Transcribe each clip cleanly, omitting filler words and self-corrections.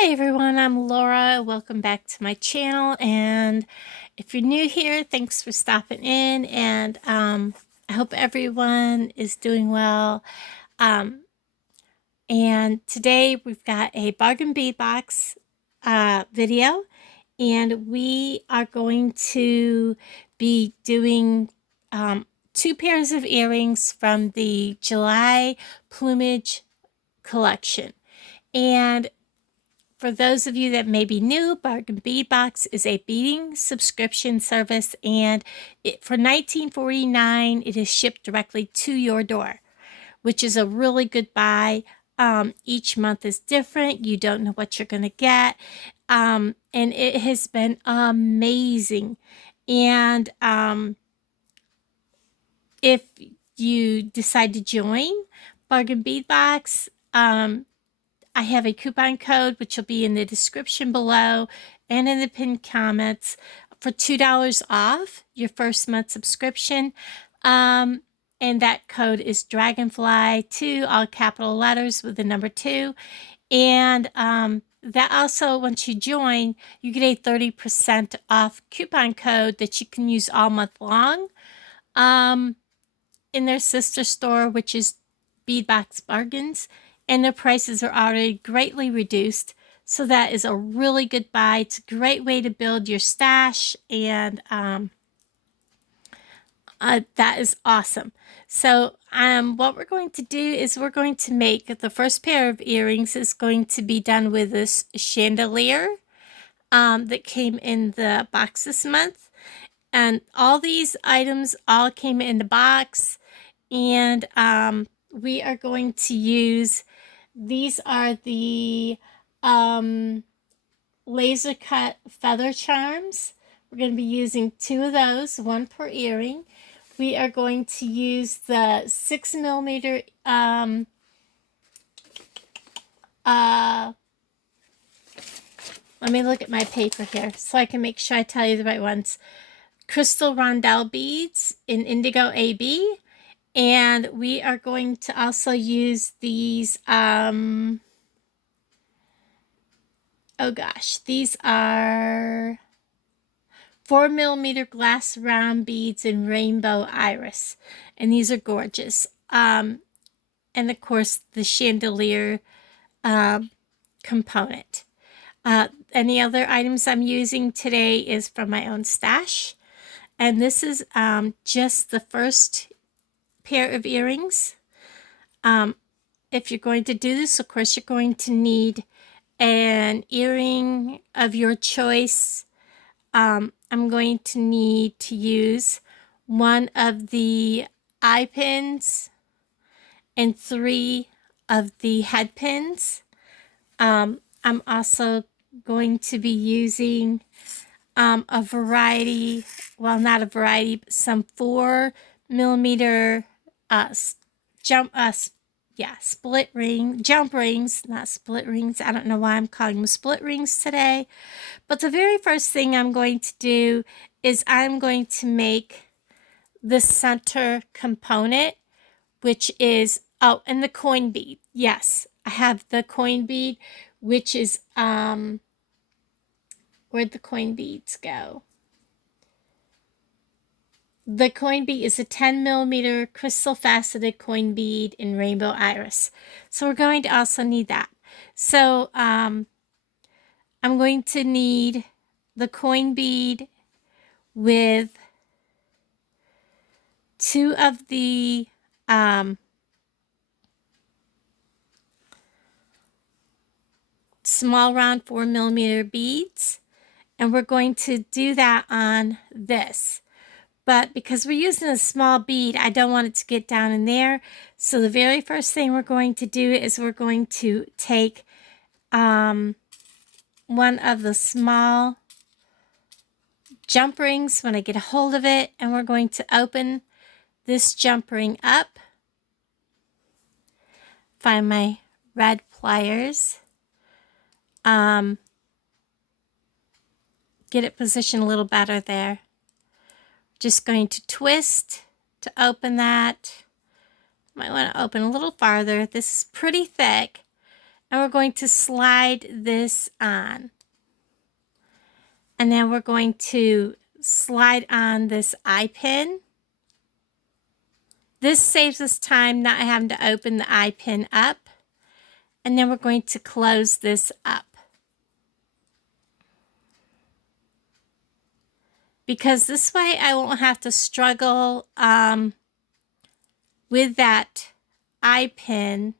Hey everyone, I'm Laura. Welcome back to my channel. And if you're new here, thanks for stopping in. And I hope everyone is doing well. Um, and today we've got a bargain bead box video, and we are going to be doing two pairs of earrings from the July Plumage collection. And for those of you that may be new, Bargain Bead Box is a beading subscription service, and for $19.49, it is shipped directly to your door, which is a really good buy. Each month is different. You don't know what you're going to get, and it has been amazing. And if you decide to join Bargain Bead Box, I have a coupon code, which will be in the description below and in the pinned comments, for $2 off your first month subscription. And that code is Dragonfly2, all capital letters with the number 2. And that also, once you join, you get a 30% off coupon code that you can use all month long in their sister store, which is Beadbox Bargains, and their prices are already greatly reduced. So that is a really good buy. It's a great way to build your stash, and that is awesome. So what we're going to do is we're going to make the first pair of earrings is going to be done with this chandelier that came in the box this month. And all these items all came in the box, and we are going to use, these are the laser cut feather charms. We're going to be using 2 of those, 1 per earring. We are going to use the 6mm let me look at my paper here so I can make sure I tell you the right ones. Crystal rondelle beads in indigo AB. And we are going to also use these, oh gosh, these are 4mm glass round beads in rainbow iris. And these are gorgeous. And of course, the chandelier component. Any other items I'm using today is from my own stash. And this is just the first pair of earrings. If you're going to do this, of course, you're going to need an earring of your choice. I'm going to need to use 1 of the eye pins and 3 of the head pins. I'm also going to be using a variety, well, not a variety, but some 4mm split ring, jump rings, not split rings. I don't know why I'm calling them split rings today. But the very first thing I'm going to do is I'm going to make the center component, which is, oh, and the coin bead. Yes, I have the coin bead, which is, where'd the coin beads go? The coin bead is a 10mm crystal faceted coin bead in rainbow iris. So we're going to also need that. So I'm going to need the coin bead with 2 of the small round 4mm beads. And we're going to do that on this. But because we're using a small bead, I don't want it to get down in there. So the very first thing we're going to do is we're going to take 1 of the small jump rings when I get a hold of it, and we're going to open this jump ring up. Find my red pliers. Get it positioned a little better there. Just going to twist to open that. Might want to open a little farther. This is pretty thick, And we're going to slide this on. And then we're going to slide on this eye pin. This saves us time not having to open the eye pin up. And then we're going to close this up. Because this way I won't have to struggle with that eye pin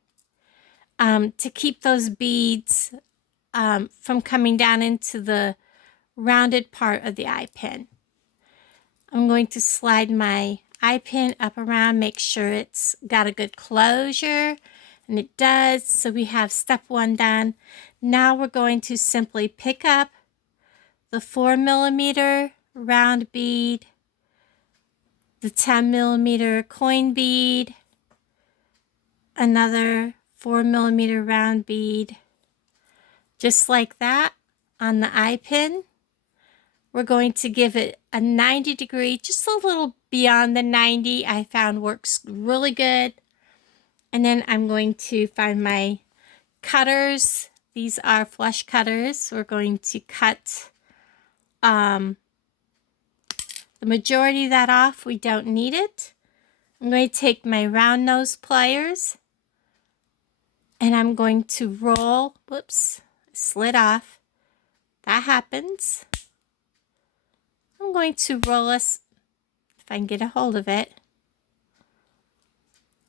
to keep those beads from coming down into the rounded part of the eye pin. I'm going to slide my eye pin up around, make sure it's got a good closure, and it does. So we have step 1 done. Now we're going to simply pick up the 4mm round bead, the 10mm coin bead, another 4mm round bead, just like that on the eye pin. We're going to give it a 90 degree, just a little beyond the 90, I found works really good. And then I'm going to find my cutters. These are flush cutters. We're going to cut the majority of that off. We don't need it. I'm going to take my round nose pliers and I'm going to roll. Whoops, slid off. That happens. I'm going to roll us, if I can get a hold of it,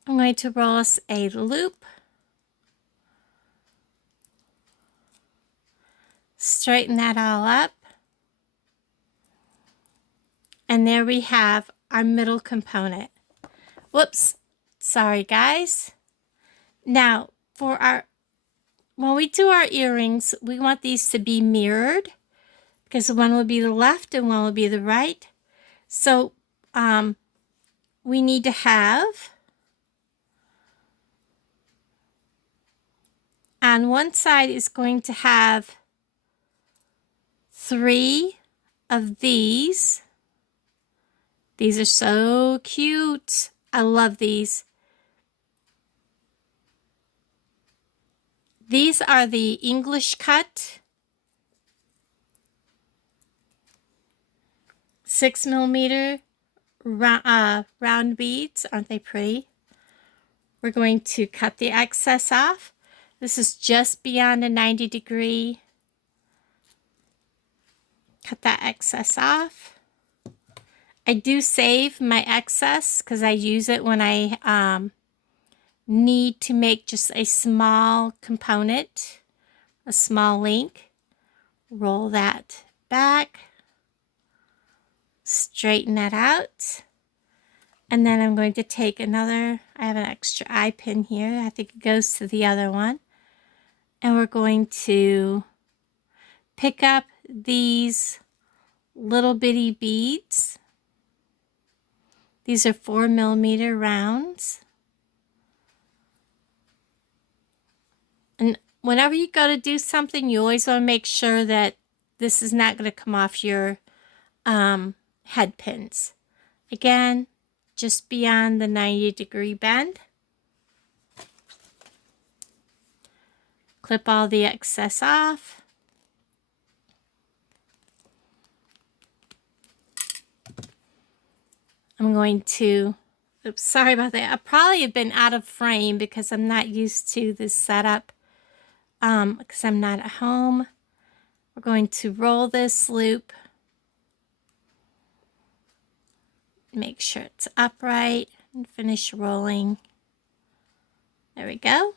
I'm going to roll us a loop. Straighten that all up. And there we have our middle component. Whoops, sorry guys. Now, when we do our earrings, we want these to be mirrored because one will be the left and one will be the right. So we need to have, on one side is going to have 3 of these. These are so cute. I love these. These are the English cut 6mm round beads. Aren't they pretty? We're going to cut the excess off. This is just beyond a 90 degree. Cut that excess off. I do save my excess because I use it when I need to make just a small component, a small link. Roll that back, straighten that out, and then I'm going to take another, I have an extra eye pin here, I think it goes to the other one, and we're going to pick up these little bitty beads. These are 4mm rounds. And whenever you go to do something, you always want to make sure that this is not going to come off your head pins. Again, just beyond the 90 degree bend. Clip all the excess off. I'm going to, oops, sorry about that. I probably have been out of frame because I'm not used to this setup because I'm not at home. We're going to roll this loop. Make sure it's upright and finish rolling. There we go.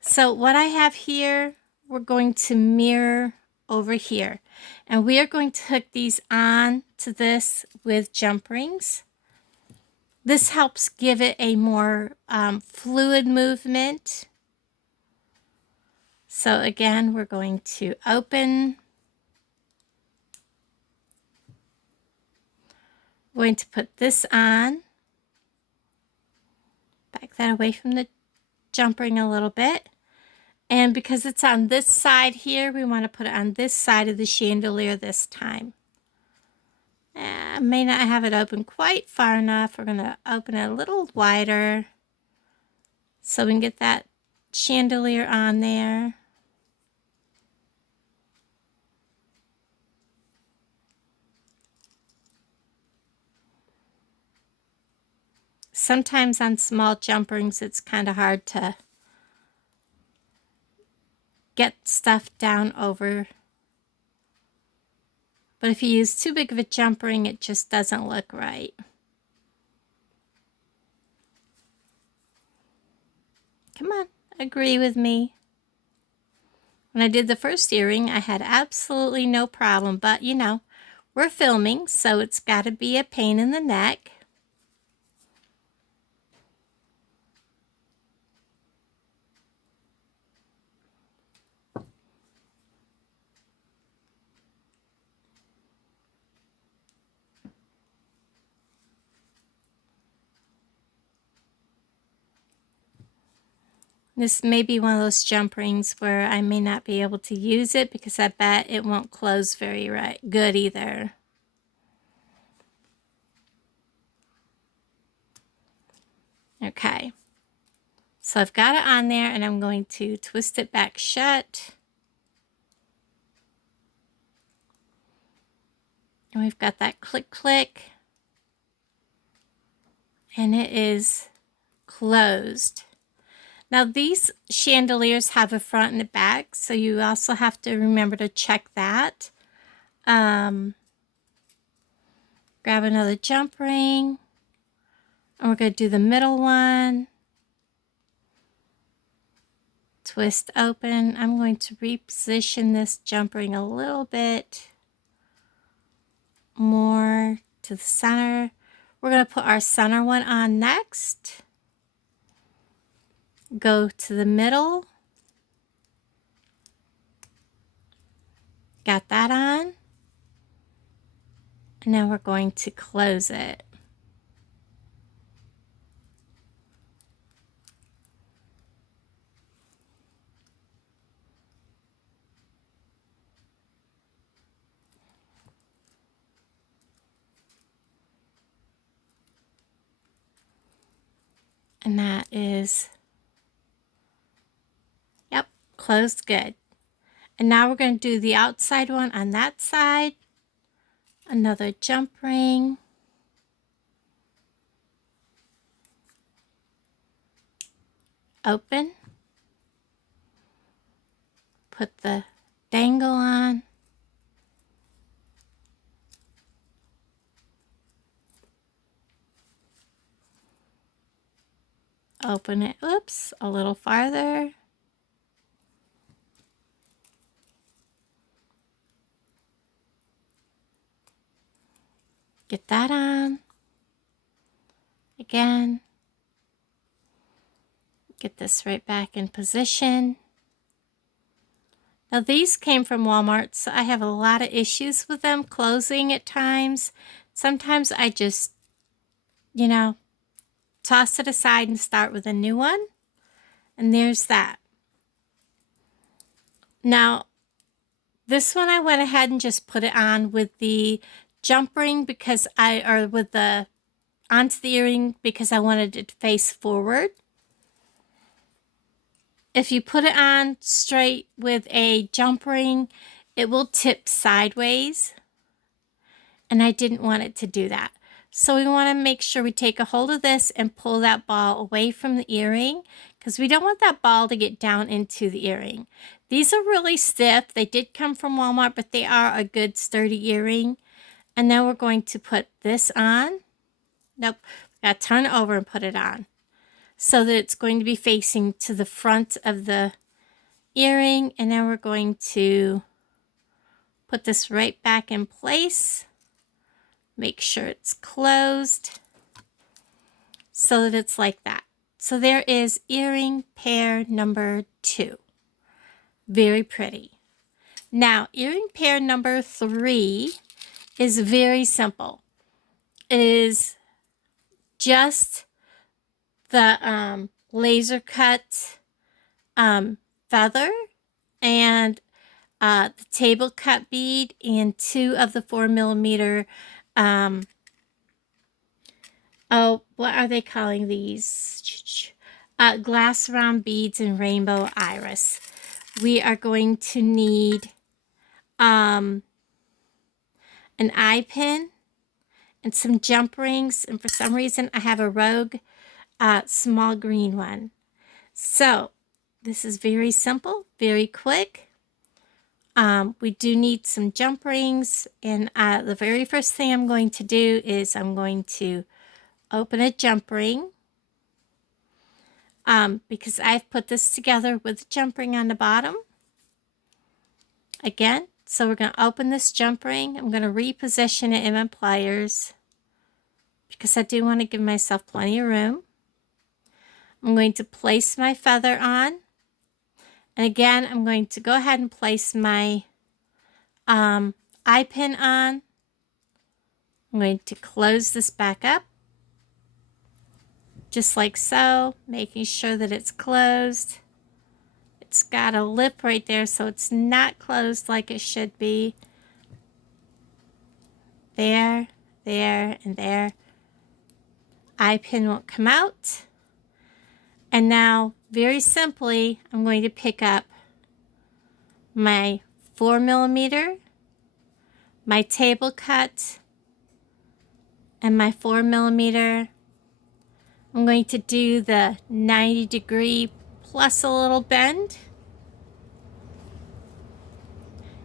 So what I have here, we're going to mirror over here. And we are going to hook these on to this with jump rings. This helps give it a more fluid movement. So again, we're going to open. We're going to put this on. Back that away from the jump ring a little bit. And because it's on this side here, we want to put it on this side of the chandelier this time. I may not have it open quite far enough. We're going to open it a little wider so we can get that chandelier on there. Sometimes on small jump rings, it's kind of hard to get stuff down over. But if you use too big of a jump ring, it just doesn't look right. Come on, agree with me. When I did the first earring, I had absolutely no problem, but you know, we're filming, so it's got to be a pain in the neck. This may be one of those jump rings where I may not be able to use it because I bet it won't close very good either. Okay, so I've got it on there and I'm going to twist it back shut. And we've got that click click. And it is closed. Now these chandeliers have a front and a back, so you also have to remember to check that. Grab another jump ring, and we're going to do the middle one. Twist open. I'm going to reposition this jump ring a little bit more to the center. We're going to put our center one on next. Go to the middle. Got that on. And now we're going to close it. And that is, yep, closed good. And now we're going to do the outside one on that side. Another jump ring. Open. Put the dangle on. Open it, oops, a little farther. Get that on. Again. Get this right back in position. Now these came from Walmart, so I have a lot of issues with them closing at times. Sometimes I just, you know, toss it aside and start with a new one. And there's that. Now, this one I went ahead and just put it on with the jump ring because onto the earring because I wanted it to face forward. If you put it on straight with a jump ring, it will tip sideways. And I didn't want it to do that. So we want to make sure we take a hold of this and pull that ball away from the earring because we don't want that ball to get down into the earring. These are really stiff. They did come from Walmart, but they are a good sturdy earring. And now we're going to put this on. Nope, got to turn it over and put it on so that it's going to be facing to the front of the earring. And now we're going to put this right back in place. Make sure it's closed so that it's like that. So there is earring pair number 2. Very pretty. Now, earring pair number 3 is very simple. It is just the laser cut feather and the table cut bead and 2 of the 4mm oh, what are they calling these? glass round beads in rainbow iris. We are going to need an eye pin and some jump rings, and for some reason I have a rogue small green one. So this is very simple, very quick. We do need some jump rings, and the very first thing I'm going to do is I'm going to open a jump ring, because I've put this together with a jump ring on the bottom. Again, so we're going to open this jump ring. I'm going to reposition it in my pliers because I do want to give myself plenty of room. I'm going to place my feather on. And again, I'm going to go ahead and place my eye pin on. I'm going to close this back up, just like so, making sure that it's closed. It's got a lip right there, so it's not closed like it should be. There, there, and there. Eye pin won't come out. And now, very simply, I'm going to pick up my 4mm, my table cut, and my 4mm. I'm going to do the 90° plus a little bend.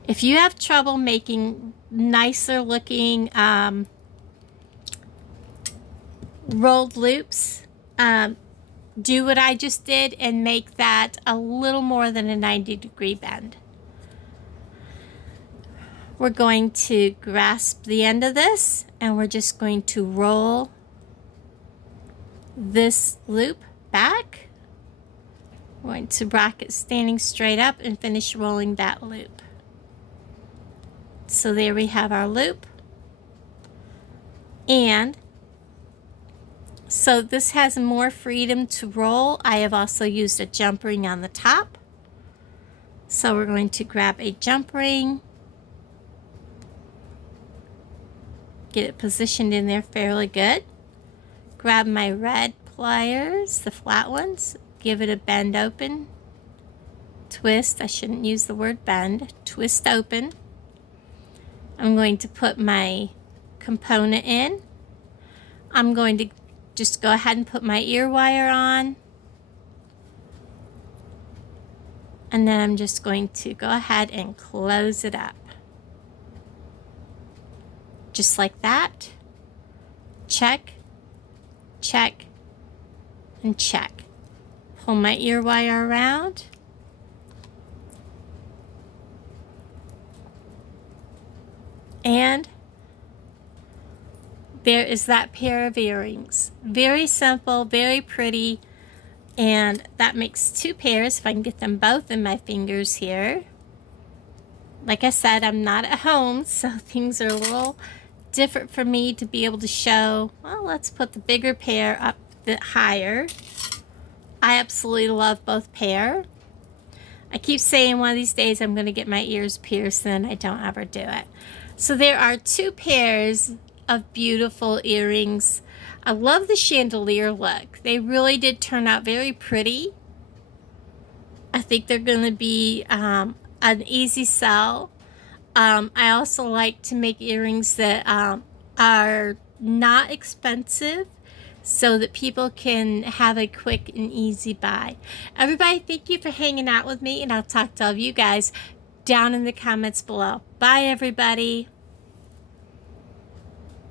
If you have trouble making nicer looking rolled loops, do what I just did and make that a little more than a 90° bend. We're going to grasp the end of this, and we're just going to roll this loop back. We're going to rock it standing straight up and finish rolling that loop. So there we have our loop. And so this has more freedom to roll. I have also used a jump ring on the top. So we're going to grab a jump ring, get it positioned in there fairly good. Grab my red pliers, the flat ones, give it a bend open, twist. I shouldn't use the word bend, twist open. I'm going to put my component in. I'm going to just go ahead and put my ear wire on. And then I'm just going to go ahead and close it up. Just like that. Check, check, and check. Pull my ear wire around. And there is that pair of earrings. Very simple, very pretty. And that makes two pairs if I can get them both in my fingers here. Like I said, I'm not at home, so things are a little different for me to be able to show. Well, let's put the bigger pair up a bit higher. I absolutely love both pair. I keep saying one of these days I'm going to get my ears pierced, and I don't ever do it. So there are two pairs of beautiful earrings. I love the chandelier look. They really did turn out very pretty. I think they're going to be an easy sell. I also like to make earrings that are not expensive, so that people can have a quick and easy buy. Everybody, thank you for hanging out with me, and I'll talk to all of you guys down in the comments below. Bye, everybody.